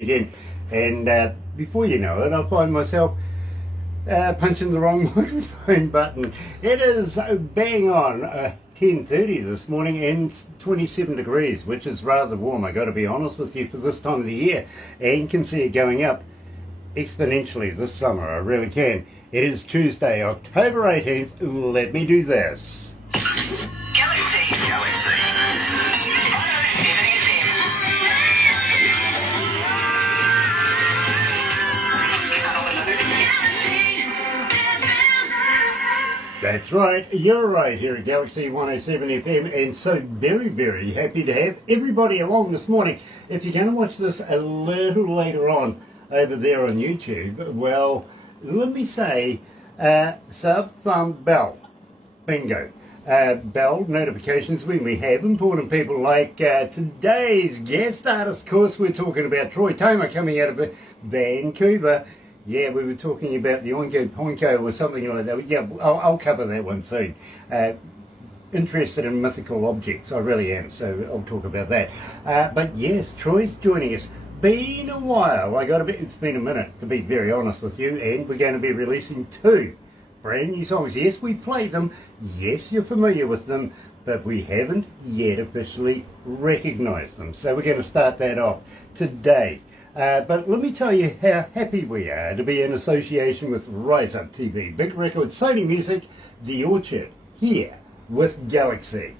again. And before you know it, I find myself punching the wrong microphone button. It is bang on 10:30 this morning and 27 degrees, which is rather warm, I got to be honest with you, for this time of the year. And you can see it going up exponentially this summer, I really can. It is Tuesday, October 18th. Let me do this. Galaxy 107fm. That's right, you're right here at Galaxy 107 FM, and so very, very happy to have everybody along this morning. If you're going to watch this a little later on over there on YouTube, well, let me say, sub, thumb, bell, bingo. Bell notifications when we have important people like today's guest artist. Of course, we're talking about Troy Toma coming out of Vancouver. Yeah, we were talking about the Oingo Poinko or something like that. Yeah, I'll cover that one soon. Interested in mythical objects, I really am, so I'll talk about that. But yes, Troy's joining us. Been a while. It's been a minute, to be very honest with you, and we're going to be releasing 2 brand new songs. Yes, we play them. Yes, you're familiar with them, but we haven't yet officially recognised them. So we're going to start that off today. But let me tell you how happy we are to be in association with Rise Up TV, Big Record, Sony Music, The Orchard, here with Galaxy.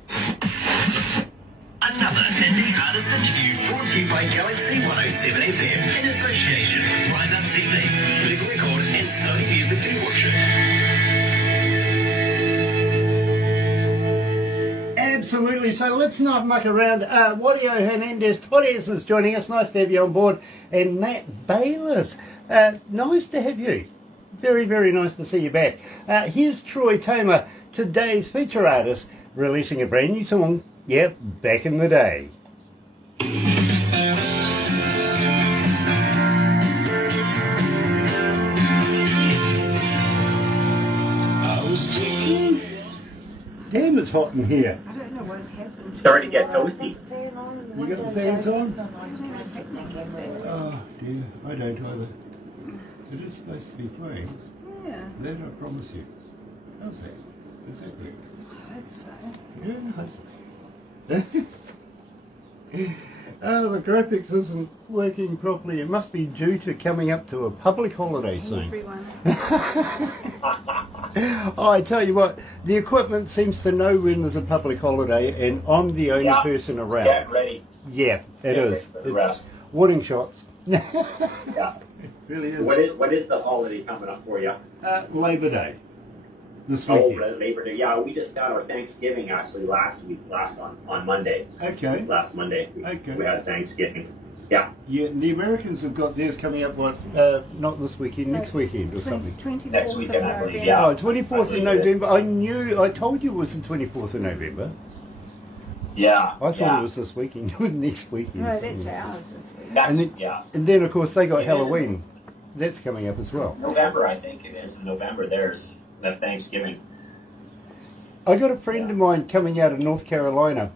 Another indie artist interview brought to you by Galaxy 107 FM in association with Rise Up TV, Big Record and Sony Music The Orchard. Absolutely. So let's not muck around. Wadio Hernandez Torres is joining us. Nice to have you on board. And Matt Bayliss, nice to have you. Very, very nice to see you back. Here's Troy Toma, today's feature artist, releasing a brand new song. Yep, back in the day. I was taking... Damn, it's hot in here. I don't know what's happened. Starting to get toasty. You got the fans on? What's happening? Oh dear, I don't either. It is supposed to be playing. Yeah, That I promise you. How's that? Is that good? I hope so. Yeah, I hope so. Oh, the graphics isn't working properly. It must be due to coming up to a public holiday soon. Everyone. Oh, I tell you what, the equipment seems to know when there's a public holiday, and I'm the only person around. Get ready. Yeah, it is. For the rest. Warning shots. Yeah. It really is. What is the holiday coming up for you? Labor Day. This Oh, weekend. Labor Day. Yeah, we just got our Thanksgiving actually last on Monday. Okay. Last Monday. Okay. We had Thanksgiving. Yeah. Yeah, the Americans have got theirs coming up, not this weekend, next weekend or something. 24th Next weekend, I believe, November. yeah. Oh, 24th of November. I told you it was the 24th of November. Yeah. I thought it was this weekend. It was next weekend. No, that's ours this week. That's, And then, of course, they got It Halloween. That's coming up as well. November, I think it is. In November, there's the Thanksgiving. I got a friend of mine coming out of North Carolina,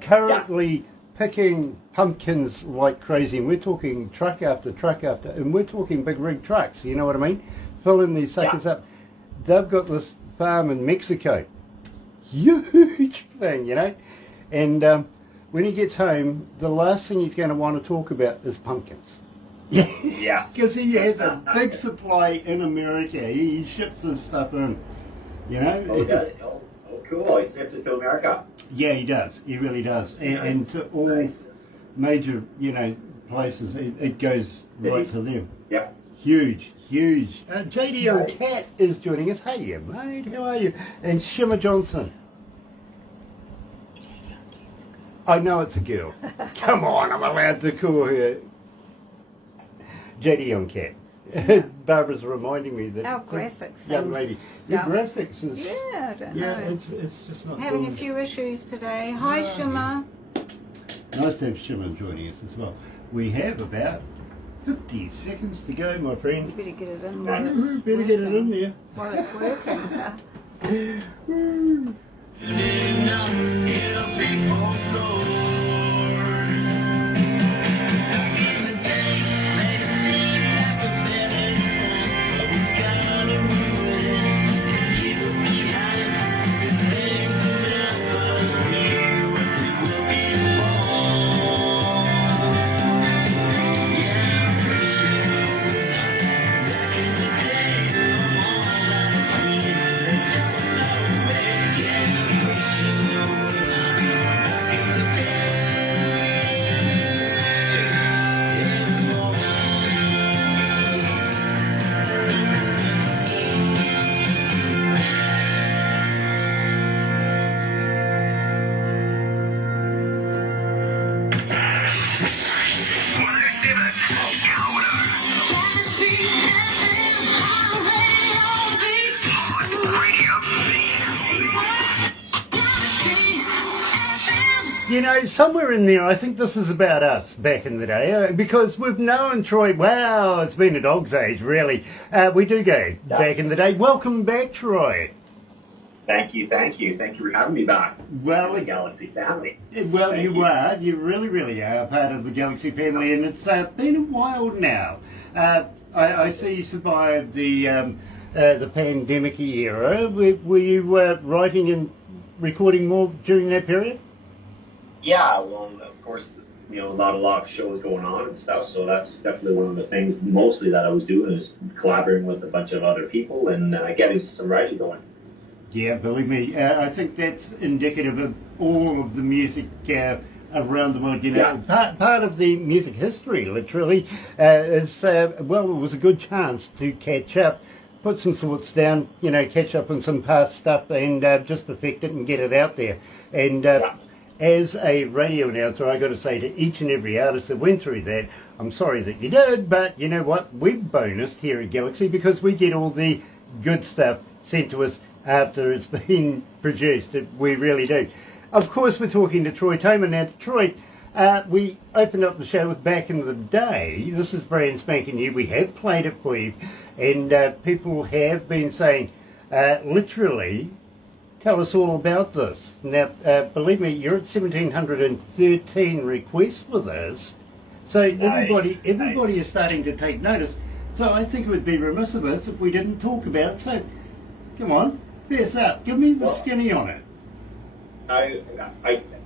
currently picking pumpkins like crazy, and we're talking truck after truck after, and we're talking big rig trucks, you know what I mean? Filling these suckers up. They've got this farm in Mexico, huge thing, you know, and when he gets home, the last thing he's going to want to talk about is pumpkins. Yes. Because he has a big supply in America. He ships this stuff in, you know. Oh, cool. He shipped it to America. Yeah, he does. He really does. And to all major, places, it goes right to them. Yeah. Huge, huge. JDO Cat is joining us. Hey, mate, how are you? And Shimmer Johnson. I know it's a girl. Come on, I'm allowed to call her JDO Cat. Barbara's reminding me that Our graphic young things lady. The stuff. graphics is Yeah, I don't know. it's just not Having a good. few issues today. Hi, Shimmer. Nice to have Shimmer joining us as well. We have about 50 seconds to go, my friend. Better get it in. Nice. While it's Better get it in working. there. While it's working. You know, somewhere in there, I think this is about us back in the day, because we've known Troy, wow, it's been a dog's age, really. We do go back in the day. Welcome back, Troy. Thank you. Thank you for having me back. Well, the Galaxy family. Well, Thank you are. You really, really are part of the Galaxy family, and it's been a while now. I see you survived the pandemic era. Were you writing and recording more during that period? Yeah, well, of course, you know, a lot of shows going on and stuff. So that's definitely one of the things mostly that I was doing is collaborating with a bunch of other people and getting some writing going. Yeah, believe me, I think that's indicative of all of the music around the world. You know, part of the music history, literally, is well, it was a good chance to catch up, put some thoughts down, you know, catch up on some past stuff, and just perfect it and get it out there. And as a radio announcer, I got to say to each and every artist that went through that, I'm sorry that you did, but you know what? We're bonused here at Galaxy because we get all the good stuff sent to us after it's been produced. We really do. Of course, we're talking to Troy Toma. Now, Troy, we opened up the show with Back in the Day. This is brand spanking new. We have played it for you, and people have been saying, literally, tell us all about this. Now, believe me, you're at 1,713 requests with us, so everybody is starting to take notice. So I think it would be remiss of us if we didn't talk about it. So, come on, fess up. Give me the skinny on it. I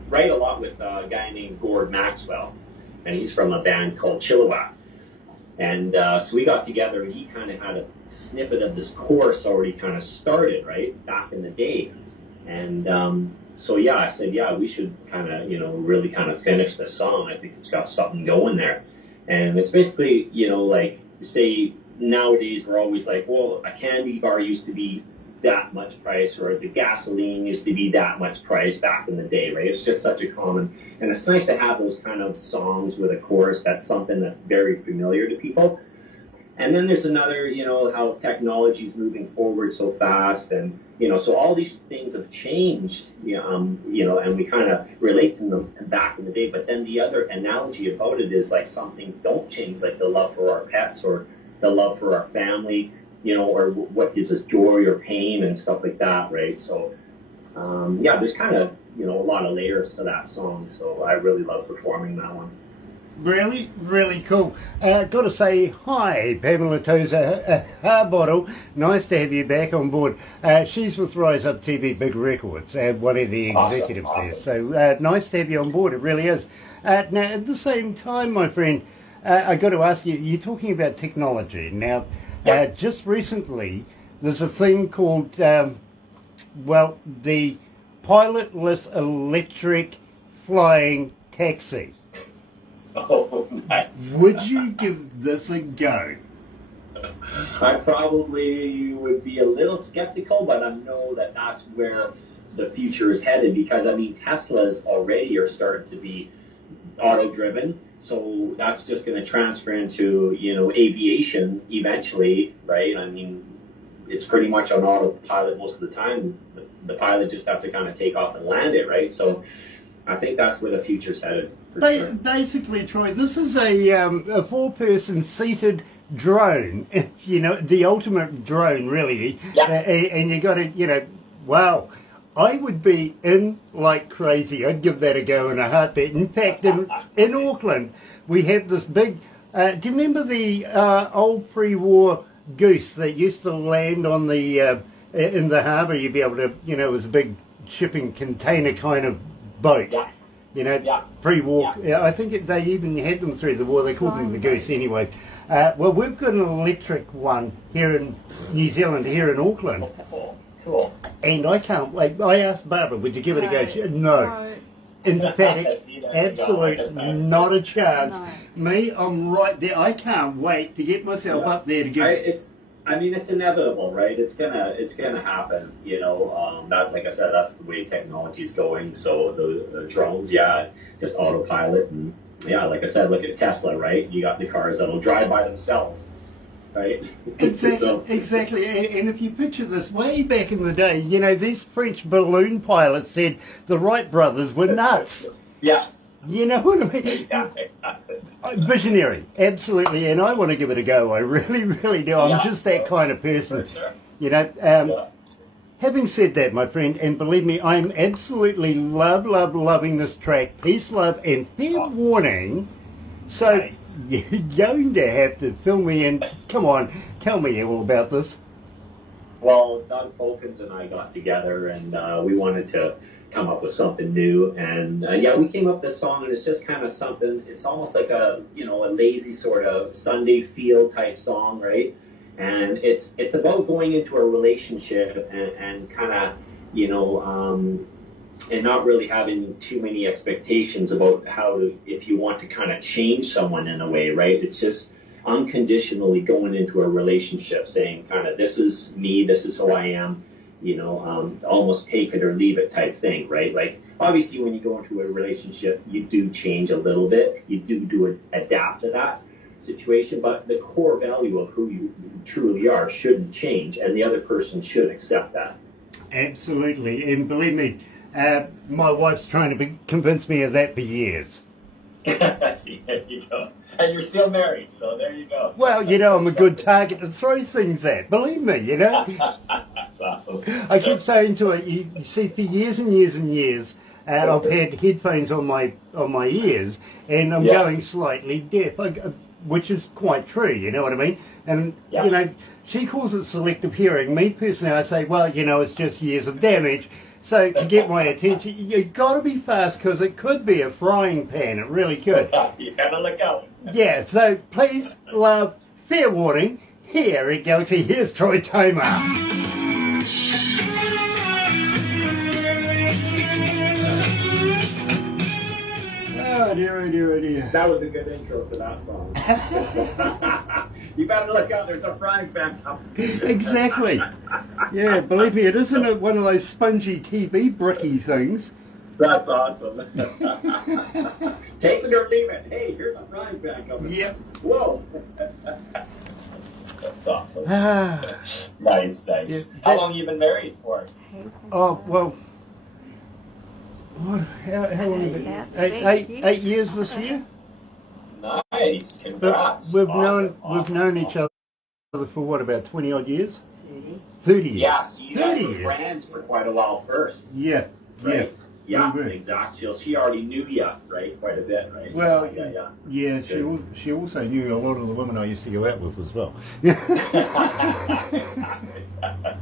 write a lot with a guy named Gord Maxwell, and he's from a band called Chilliwack. And so we got together, and he kind of had a snippet of this chorus already kind of started, right, back in the day. And so, yeah, I said, yeah, we should kind of, you know, really kind of finish this song. I think it's got something going there. And it's basically, you know, like, say, nowadays we're always like, well, a candy bar used to be that much price, or the gasoline used to be that much price back in the day, right? It's just such a common, and it's nice to have those kind of songs with a chorus that's something that's very familiar to people. And then there's another, you know, how technology is moving forward so fast, and you know, so all these things have changed, you know, and we kind of relate to them back in the day. But then the other analogy about it is like something don't change, like the love for our pets or the love for our family, you know, or what gives us joy or pain and stuff like that, right? So, yeah, there's kind of, you know, a lot of layers to that song. So I really love performing that one. Really, really cool. Got to say hi, Pamela Tozer Harbottle. Nice to have you back on board. She's with Rise Up TV Big Records, one of the executives there. So nice to have you on board. It really is. Now, at the same time, my friend, I got to ask you. You're talking about technology now. Just recently, there's a thing called, well, the pilotless electric flying taxi. Oh, nice. Would you give this a go? I probably would be a little skeptical, but I know that that's where the future is headed, because, I mean, Teslas already are starting to be auto-driven. So that's just going to transfer into, you know, aviation eventually, right? I mean, it's pretty much on autopilot most of the time. The pilot just has to kind of take off and land it, right? So I think that's where the future's headed. Sure. Basically, Troy, this is a four-person seated drone, you know, the ultimate drone, really. Yeah. And you got to, you know, wow. I would be in like crazy. I'd give that a go in a heartbeat. In fact, in Auckland, we have this big... do you remember the old pre-war goose that used to land on the in the harbour? You'd be able to, you know, it was a big shipping container kind of boat. Yeah. You know, Yeah. pre-war. Yeah. I think they even had them through the war. They called them the goose anyway. Well, we've got an electric one here in New Zealand, here in Auckland. Cool. And I can't wait. I asked Barbara, would you give it a go? She said, no. Emphatic, absolute, not a chance. No. Me, I'm right there. I can't wait to get myself up there to give it. I mean, it's inevitable, right? It's gonna happen. You know, that, like I said, that's the way technology is going. So the drones, yeah, just autopilot, and yeah, like I said, look at Tesla, right? You got the cars that'll drive by themselves, right? Exactly, So, exactly. And if you picture this, way back in the day, you know, these French balloon pilots said the Wright brothers were nuts. yeah. You know what I mean? Yeah. Visionary, absolutely. And I want to give it a go. I really, really do. I'm Yeah, just that kind of For person. sure. You know, Yeah. having said that, my friend, and believe me, I'm absolutely loving this track. Peace, love, and fair Awesome. warning. So Nice. you're going to have to fill me in. Come on, tell me all about this. Well, Doug Folkens and I got together, and we wanted to come up with something new. And yeah, we came up with this song, and it's just kind of something. It's almost like a a lazy sort of Sunday feel type song, right? And it's about going into a relationship and kind of and not really having too many expectations about if you want to kind of change someone in a way, right? It's just unconditionally going into a relationship saying kind of, this is me, this is who I am, almost take it or leave it type thing, right? Like, obviously when you go into a relationship, you do change a little bit, you do adapt to that situation, but the core value of who you truly are shouldn't change, and the other person should accept that. Absolutely, and believe me, my wife's trying to convince me of that for years. See, there you go. And you're still married, so there you go. Well, you know, I'm a good target to throw things at. Believe me, you know. That's awesome. I keep saying to her, you see, for years and years and years, I've had headphones on my ears, and I'm going slightly deaf, which is quite true. You know what I mean? And you know, she calls it selective hearing. Me personally, I say, well, you know, it's just years of damage. So to get my attention, you've got to be fast because it could be a frying pan. It really could. You gotta look out. Yeah, so please, love, fair warning, here at Galaxy, here's Troy Toma. Oh dear, oh dear, oh dear. That was a good intro to that song. You better look out, there's a frying pan coming. Exactly. Yeah, believe me, it isn't one of those spongy TV bricky things. That's awesome. Take it or leave it. Hey, here's a frying pan coming. Yep. Whoa. That's awesome. Ah, Nice. Yeah, How long you been married for? oh, well, what, how long is it? Yeah, it's Eight years this year? Nice. But Congrats. we've Awesome. known each other for what, about 20 odd years? 30 years. Yeah, so you 30 guys were years. friends for quite a while first. Yeah, Right. Yeah, Right. exactly. So she already knew you, right? Quite a bit, right? Well, yeah. yeah. She also knew a lot of the women I used to go out with as well. That's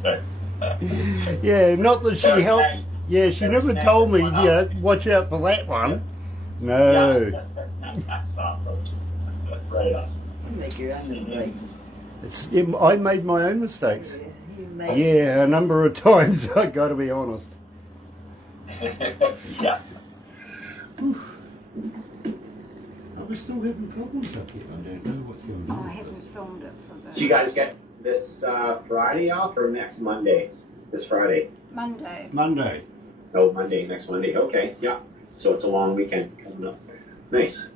right. Yeah, not that she Those helped. nights. Yeah, she Those never nights told me, went you up. know, watch out for that one. No. Yeah. That's awesome. Right on. You make your own mistakes. I made my own mistakes. You make Yeah, a number of times, I got to be honest. Yeah. Are we still having problems up here? I don't know what's going Oh, on. I haven't filmed it for Do the you guys get this Friday off or next Monday? This Friday? Monday. Monday. Oh, Monday, next Monday. Okay, yeah. So it's a long weekend coming up. Nice.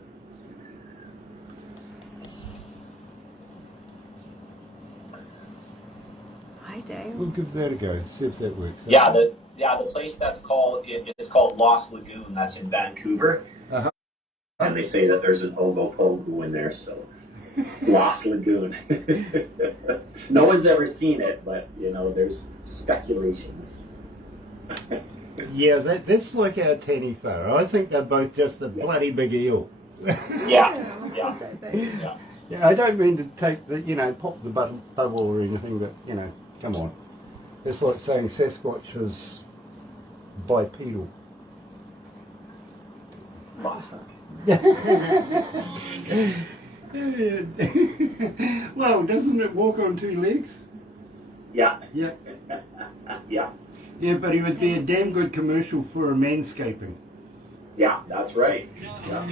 Hi, Dave. We'll give that a go. See if that works. Yeah, the place that's called it's called Lost Lagoon. That's in Vancouver, Uh-huh. and they say that there's an Ogopogo in there. So Lost Lagoon. No one's ever seen it, but you know, there's speculations. Yeah, that's like our Tanny Pho. I think they're both just a bloody big eel. Yeah. Yeah, I don't mean to take the, pop the bubble or anything, but, come on. It's like saying Sasquatch is bipedal. Well, doesn't it walk on two legs? Yeah. Yeah. Yeah. Yeah, but he would be a damn good commercial for a manscaping. Yeah, that's right. Yeah.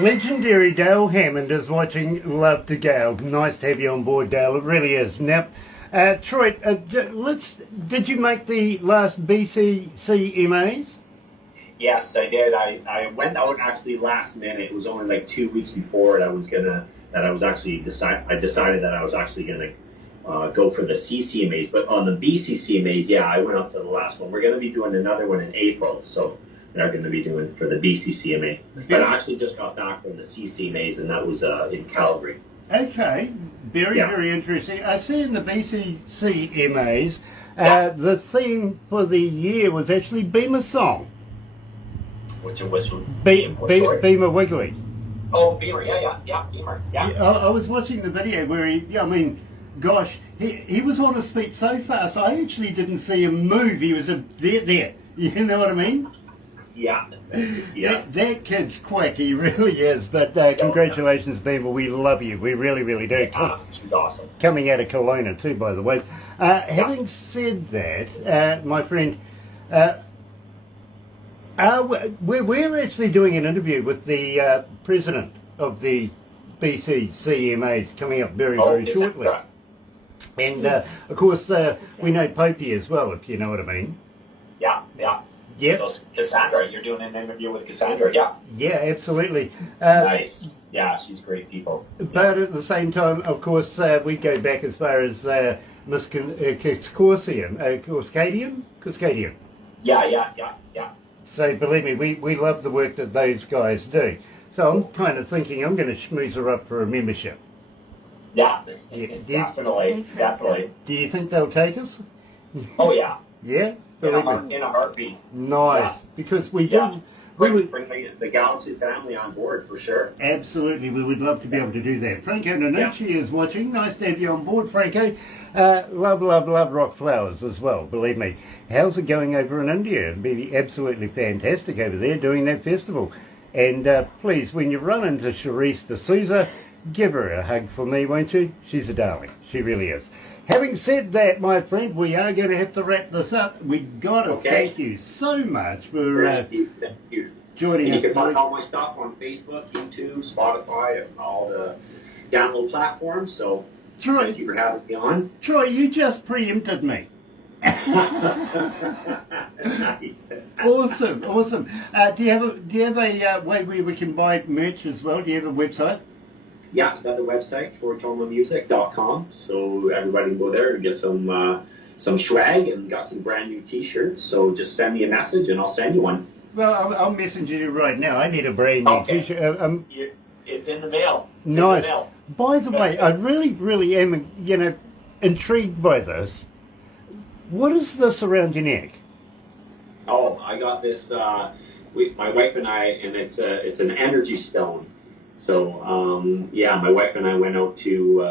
Legendary Dale Hammond is watching Love to Gale. Nice to have you on board, Dale. It really is. Now, Troy, did you make the last BCCMAs? Yes, I did. I went out actually last minute. It was only like 2 weeks before I decided that I was actually gonna go for the CCMAs. But on the BCCMAs, yeah, I went up to the last one. We're gonna be doing another one in April, so they're gonna be doing for the BCCMA. But I actually just got back from the CCMAs, and that was in Calgary. Okay, very interesting. I see in the BCCMAs, the theme for the year was actually Beamer Song. Which was Beamer Wiggly. Oh, Beamer, yeah, Beamer, yeah. I was watching the video where he was on his feet so fast, I actually didn't see him move. He was there. You know what I mean? Yeah. That kid's quick, he really is. But congratulations, Beamer. We love you. We really, really do. She's awesome. Coming out of Kelowna too, by the way. Having said that, my friend, we're actually doing an interview with the president of the BCCMAs coming up very shortly. Right. And of course, we know Popey as well, if you know what I mean. Yeah. Yeah. So Cassandra, you're doing an interview with Cassandra, yeah. Yeah, absolutely. Nice. Yeah, she's great people. But at the same time, of course, we go back as far as Miss Cascadian. Yeah. So believe me, we love the work that those guys do. So I'm kind of thinking I'm going to schmooze her up for a membership. Yeah, definitely. Do you think they'll take us? Oh yeah. Yeah? In a heartbeat. Nice. Yeah. Because we Yeah. do. Bring the Galaxy family on board for sure. Absolutely, we would love to be able to do that. Franco Nanucci is watching. Nice to have you on board, Franco. Love Rock Flowers as well, believe me. How's it going over in India? It'd be absolutely fantastic over there doing that festival. And please, when you run into Charisse D'Souza, give her a hug for me, won't you? She's a darling. She really is. Having said that, my friend, we are going to have to wrap this up. We got to thank you so much for Thank you. joining us. You can find all my stuff on Facebook, YouTube, Spotify, and all the download platforms. So thank you for having me on. Troy, you just preempted me. Nice. Awesome. Do you have a way where we can buy merch as well? Do you have a website? Yeah, I've got the website, TroyTomamusic.com, so everybody can go there and get some swag and got some brand new T-shirts. So just send me a message and I'll send you one. Well, I'll message you right now. I need a brand new T-shirt. It's in the mail. Nice. By the way, I really am, intrigued by this. What is this around your neck? Oh, I got this. My wife and I, and it's an energy stone. So my wife and I went out to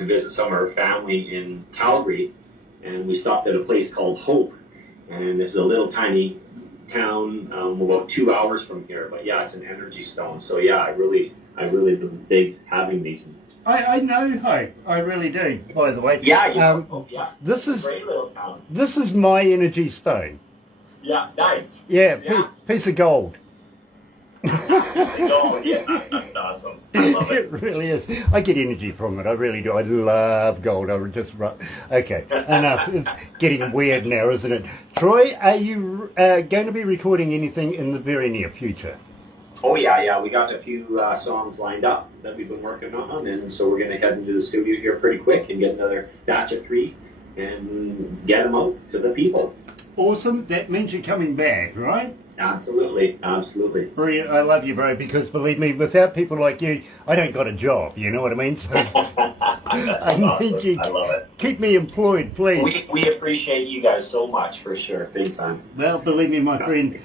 visit some of our family in Calgary, and we stopped at a place called Hope, and this is a little tiny town about 2 hours from here. But yeah, it's an energy stone. So yeah, I really been big having these. I know Hope. I really do. By the way. Yeah. This is a great little town. This is my energy stone. Yeah. Nice. Yeah. Piece of gold. Yeah, that's awesome. I love it. It really is. I get energy from it. I really do. I love gold. Okay, enough. It's getting weird now, isn't it? Troy, are you going to be recording anything in the very near future? Oh yeah. We got a few songs lined up that we've been working on, and so we're going to head into the studio here pretty quick and get another batch of 3 and get them out to the people. Awesome. That means you're coming back, right? Absolutely. Brilliant. I love you, bro, because believe me, without people like you, I don't got a job, you know what I mean? So I need you. I love it. Keep me employed, please. We appreciate you guys so much, for sure, big time. Well, believe me, my friend,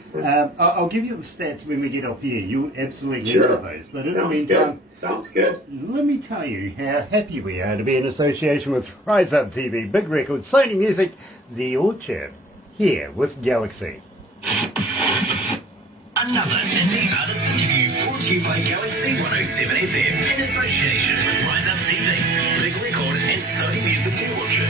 I'll give you the stats when we get off here. You'll absolutely love those. But in the meantime, Sounds good. Let me tell you how happy we are to be in association with Rise Up TV, Big Records, Sony Music, The Orchard, here with Galaxy. Another indie artist interview brought to you by Galaxy 107fm in association with Rise Up TV, Big Record and Sony Music The Orchard.